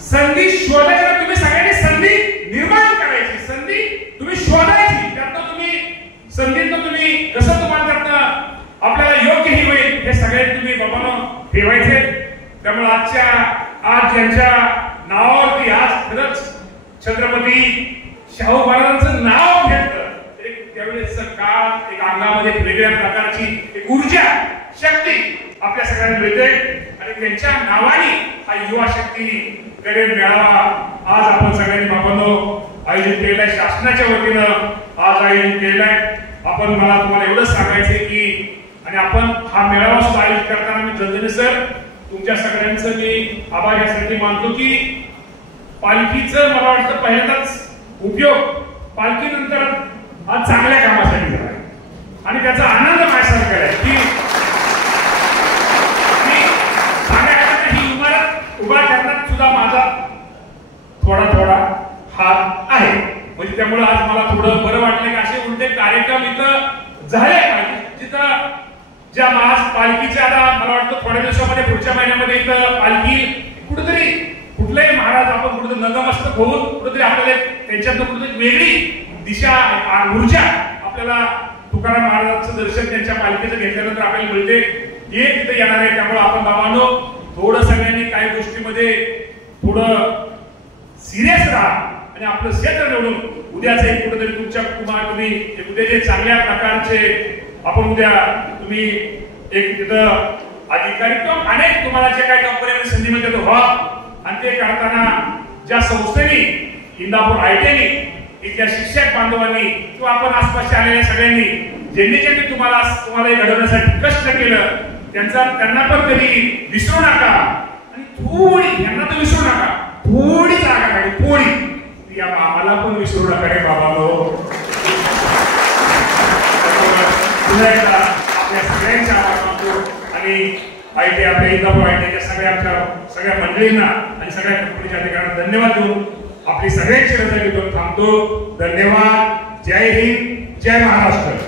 संधी शोधायला तुम्ही सगळ्यांनी संधी निर्माण करायची, संधी तुम्ही शोधायची, त्यातनं तुम्ही संधीतनं तुम्ही कसं तुम्हाला त्यातनं आपल्याला योग्य ही होईल हे सगळे तुम्ही बाबांनो ठेवायचे. त्यामुळे आज ज्यांच्या नावावरती आज खरंच छत्रपती शाहू महाराजांचं नाव घेतलं त्यावेळेस काळ एक अंगामध्ये वेगळ्या प्रकारची एक ऊर्जा शक्ती आपल्या सगळ्यांना मिळते आणि त्यांच्या नावाने हा युवा शक्ती कडे मेळावा आज आपण सगळ्यांनी बाबांनो आयोजित केलाय, शासनाच्या वतीनं आज आयोजित केलाय. आपण मला तुम्हाला एवढंच सांगायचंय की आणि आपण हा मेळावा सुद्धा आयोजित करताना मी जंजने सर तुमच्या सगळ्यांचं मी आभार यासाठी मानतो की पालखीचं मला वाटतं पहिल्यांदाच उपयोग पालखीनंतर आज चांगल्या कामासाठी झाला आणि त्याचा आनंद माझ्यासारखा आहे की ही इमारत उभा करण्यात सुद्धा माझा थोडा हात आहे. म्हणजे त्यामुळे आज मला थोडं बरं वाटलं की असे कोणते कार्यक्रम इथं झाले पाहिजे जिथं ज्या आज पालखीच्या आता मला वाटतं थोड्या दिवसामध्ये पुढच्या महिन्यामध्ये इथं पालखी कुठेतरी कुठलाही महाराज आपण कुठेतरी नतमस्तक होऊन कुठेतरी आपल्याला त्यांच्यातून कुठेतरी वेगळी दिशा ऊर्जा आपल्याला तुकाराम महाराजांचं दर्शन त्यांच्या पालखीचं घेतल्यानंतर आपल्याला मिळते हे तिथे येणार आहे. त्यामुळे आपण बाबांनो थोडं सगळ्यांनी काही गोष्टीमध्ये थोडं सिरियस राहा आणि आपलं क्षेत्र निवडून उद्याचं एक कुठेतरी तुमच्या कुटुंबात तुम्ही उद्या जे चांगल्या प्रकारचे आपण उद्या तुम्ही एक तिथं अधिकारी किंवा अनेक तुम्हाला जे काही कंपन्यांनी संधी मिळते व्हा आणि ते करताना ज्या संस्थेने इंदापूर आयटीआयने इथल्या शिक्षक बांधवांनी किंवा आपण आसपासच्या आलेल्या सगळ्यांनी ज्यांनी तुम्हाला घडवण्यासाठी कष्ट केलं त्यांना पण कधी विसरू नका आणि थोडी यांना तर विसरू नका, थोडी जागा काढी थोडी या बाबाला पण विसरू नका रे बाबांनो. आपल्या सगळ्यांच्या आभार मानतो आणि आयटी आपल्या इंदापूर आयटीच्या सगळ्या मंडळींना आणि सगळ्या कंपनीच्या अधिकाऱ्यांना धन्यवाद देऊन आपली सगळ्यांची रजा घेऊन थांबतो. धन्यवाद. जय हिंद, जय महाराष्ट्र.